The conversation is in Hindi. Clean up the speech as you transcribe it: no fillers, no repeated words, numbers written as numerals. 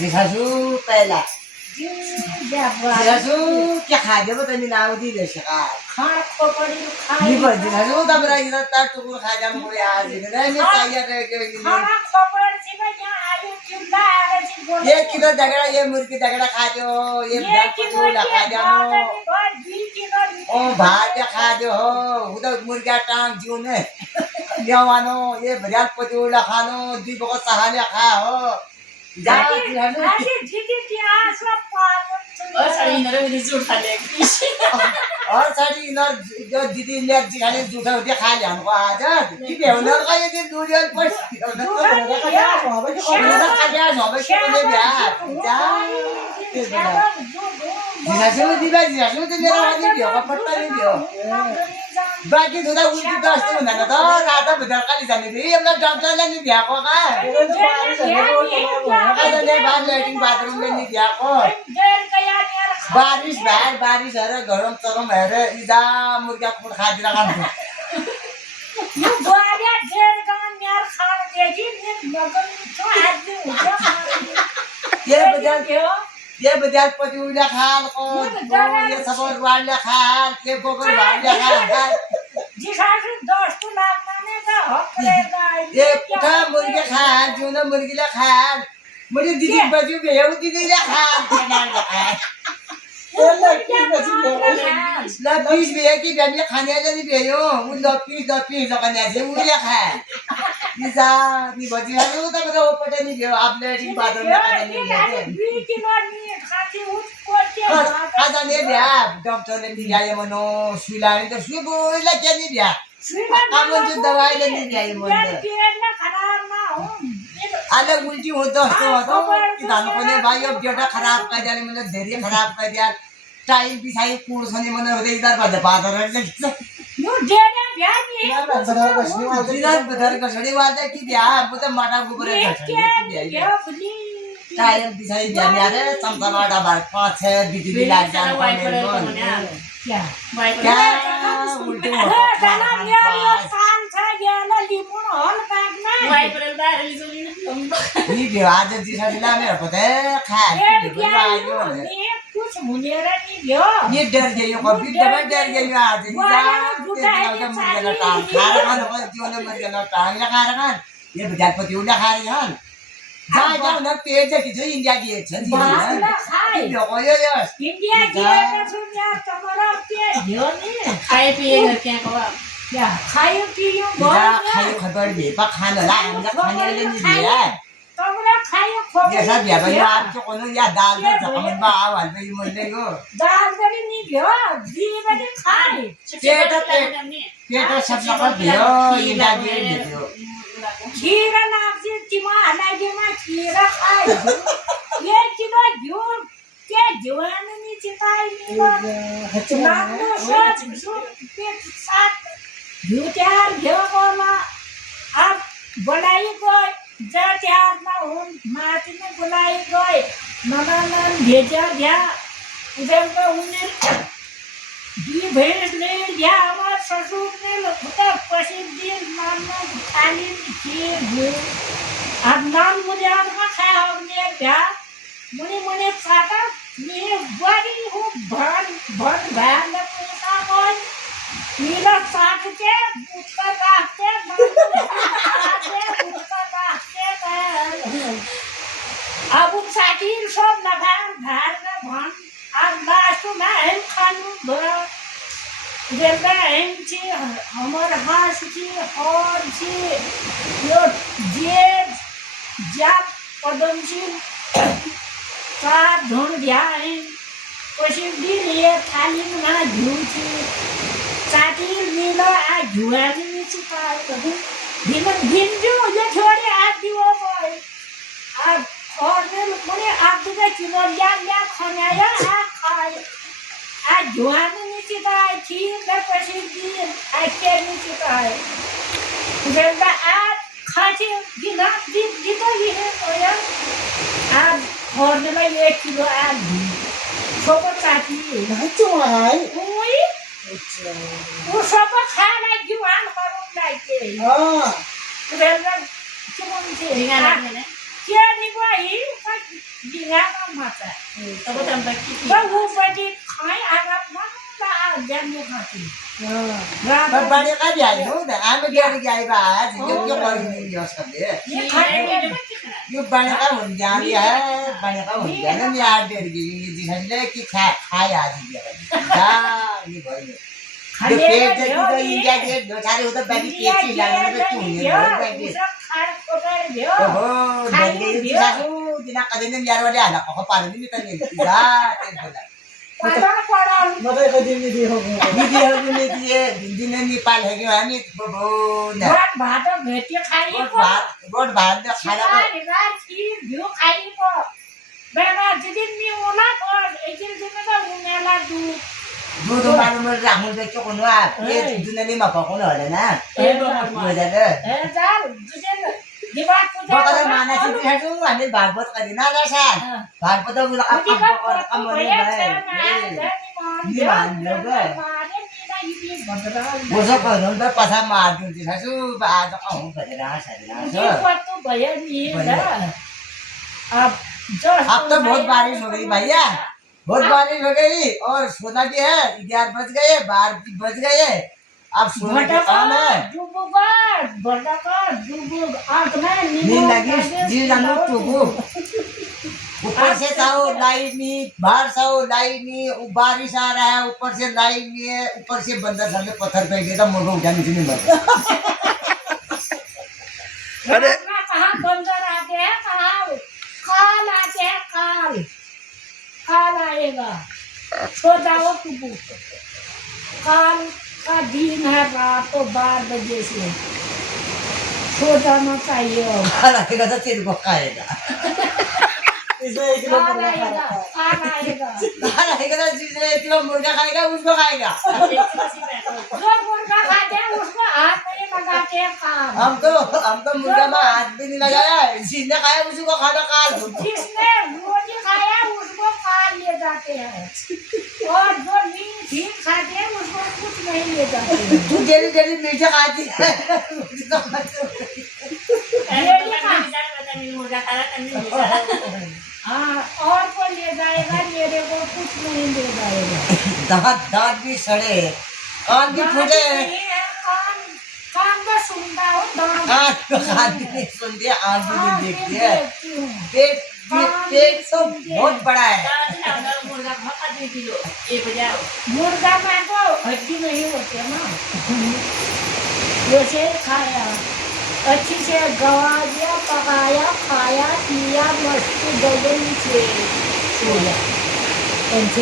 जिखासु पहिला जिखासु के खाजे बता नि नाउ दी दे सका खाना खोपड़ी खाई नि बजी जिखासु तबरा इधर ता टुकुर खाजा म कोई आज ने नि चाहिए रे के खाना खोपड़ी से यहाँ आलू चुल्ला आले जी बोले ये किलो दगड़ा ये मुर्गी दगड़ा खा जो ये किलो खा जानो 2 किलो ओ भात खा जो हो उधर मुर्गा टांग जीव ने ल्यावानो ये बजार पजोला खानो दी बको सहाले खा हो जा आगे जीती क्या सब पागल और साड़ी नरे में झूठ खा ले और साड़ी नर जो दीदी ने जिखाने झूठा उठे खा ले हमको आज की बेवनर का ये दिन दूरियल पर जिखासु दिबा जिखासु तो मेरा वाली दियो का पट्टा नहीं दियो बाकी दुधा उल्टी दस्त हुँदैन त राता बजार काली जाने फेरि एउटा डक्टरले नि भ्याएको का अहिले बार ल्याट्रिन बाथरुमले नि भ्याएको बारिश भएर बारिश हेर गरम चरम हेर इजा मुर्गा कुट खादिएर खान्छ यो बुहारिया जेल गन यार खान देगी ने मगन तो आदमी उठा ये बजार पतिउला खाल को ये सब वाले खाल के गोबर वाले खाल जिखासु 10 तो लागना ने का हकरेगा ये का मुर्गे खाल जुन मुर्गीले खाल मुझे दीदी बजू बेउ दीदीले खाल केनाले खाल ला पीस भैया की डंडे खाने वाले नहीं भैया वो ला पीस लगाने से वो ले खाए निसा नहीं बची है वो तो मेरा ऊपर नहीं भैया आप लेटिंग बाथरूम में खाने नहीं भैया 2 किलो नहीं खाती हूँ कोटे खाना नहीं भैया डॉक्टर ने दिया ये मनो सुलाने तो सुई बोला क्या नहीं भैया आप मुझे दवाई लेनी भैया ये मनो पेट ना खराब ना हो अलग उल्टी होता तो किसानों को ने भाई अब जेटा खराब कर दिया मतलब धैर्य खराब कर दिया टाइम भी सही पूर्ण सोने मन होते इधर बाजार नो जेना भ्यानी बदर का सड़ी वाले की क्या मुझे माटा ऊपर टाइम भी सही दिया यार समता माटा बार 5-6 बिजली लाग जाने क्या उल्टे साला मेरा कान था गेला लिपुन हल कागना वाई पर बाहर ले चली ये भी आज दिशा दिला मेरा पता है खा कुछ मुनेरा नहीं गयो ये डर गई हो कभी डर गई आज मुर्गा टांग खा रहा है जीवन मुर्गा टांग लगा रहा है ये बजार पति उड़ा खा रहे हैं जा ना पेट से किसी इंडिया की है बाला खाए यो इंडिया की है सुनिया तुम्हारा पेट ध्यो नहीं खाए पिए घर क्या कवा क्या खायो पियो खायो खबर भी पा खाना ला हम खाने ले नहीं दिया तुम्हारा खायो खोबे ये सब या भाई आप जो कोनो या दाल में जमन बा आवाज में मुल्ले को दाल बड़ी नहीं गयो जी बड़ी खाए पेट सब लगा दियो ये डाल दियो खीरा नापसी किमा हलागे मा खीरा खाए 1 किलो घिउ के जवान नहीं चिताई नानो सब पेट साथ घिउ त्यार घिउ कोला अब बनाई गई जा त्यार ना हुन माटी में बनाई गई ननन भेजा दिया उधर पे उन्हें दी भेज ले दिया हमारे ससुर ने लगता पसीन दिन नाना खाली खीर घिउ अब नाम मुझे आपका खाया हमने क्या मुने खाता ये बड़ी हो भन भैन में पैसा कोई नीला साथ के उसका रास्ते अब उन साथी सब लगा घर में भन अब लास्ट में हम खानू बड़ा जेबे हम छी हमर हास छी और छी यो जे जाप पदम छी का ढूंढ दिया है पशी दिन ये थाली में ना घिउ छी साथी नीला आ घिउआ नहीं छी का दिन जो ये छोड़े आज दियो बोय अब और ने मुने आप के किलो या खानाया आ खाए आ जुआन नीचे का खीर का पसी दिन आ के नीचे का है जब आप खाते बिना दी तो ये है तो यार आप और ने 1 किलो आ दी सब साथी नहीं चुराई ओए वो सब खाना जुआन करो लाइके हां जब क्यों से रिंगा लगे ना क्या नहीं भाई झिंगामा माछा तब त हम बाकी पर ऊपरटी खाई आगत मन जाने खाती पर बड़े का जाए हो ना आम गेर जाए बा आज जो करी नहीं हो सकते ये खाने यो बड़े का हो जानी है बड़े का हो जाना नहीं आज डेढ़ की ये दिखने की खाए आज ही जा ये भाई जो पेट जो तो इंडिया के दो सारे उधर बैठी पेट ही लाने में क्यों नहीं बैठी ओहो बंदे ये सासू दिना कदे ने यार वाले आला को पानी नहीं तने जा ते बोला मगर कधी मी दे हो वीडियो में दिए हिंदी में नेपाल है कि हामी बबो ना भात भेटे खाई रोड भात खाना भ्यू खाई को बेना जिदिन मी ओला को एकदिन दिन त उनेला दूध मानु में राखुन चाहिँ के कोनु आ ये दुनली मा पकाउनु होला ना ए बाबा मजा दे ए जाल जुजेन दिवार पूजा बकरा माना चाहिँ खाजु हामी भागवत करी ना लासा भागवत गुला काम गर्ने बोसो भन्नु त पछा मार्नु चाहिँ खाजु आज आउँ भनेर आशा भयो नि अब तो बहुत बारिश हो गई भैया बहुत बारिश हो गई और सोना भी है 11 बज गए 12 बज गए अब सोने का काम है नींद लगी जी जानो टुकु ऊपर से साओ लाइट नहीं बाहर साओ लाइट नहीं बारिश आ रहा है ऊपर से लाइट नहीं है ऊपर से बंदर सामने पत्थर फेंक देता मुर्गा उठाने से नहीं मरता अरे कहाँ बंदर आते हैं कहाँ काल आते हैं काल आएगा सो जाओ टुकु काल का दिन है रात को 12 बजे से सो जाना चाहिए खाएगा तो तेरे को खाएगा इसमें 1 किलो काल मुर्गा आएगा काल आएगा खाएगा तो जिसने 1 किलो मुर्गा खाएगा उसको खाएगा जो मुर्गा खाते हैं उसको हाथ नहीं लगाते हैं काल हम तो मुर्गा में हाथ भी नहीं लगाया जिसने खाया उसी को खाना काल जिसने रोटी खाया उसको काल ले जाते हैं और जो मीठ खाते हैं उसको कुछ नहीं ले जाते हैं तू डेली डेली मीठा खाती है हाँ और को ले जाएगा मेरे को कुछ नहीं ले जाएगा दांत भी सड़े कान भी फूटे कान में सुनता हो कान भी नहीं सुनती आँख भी नहीं देखती है पेट तो बहुत बड़ा है मुर्गा में तो हड्डी नहीं होती है ना वैसे खाया अच्छी से गवा दिया पकाया खाया पिया मस्त गगन से सोया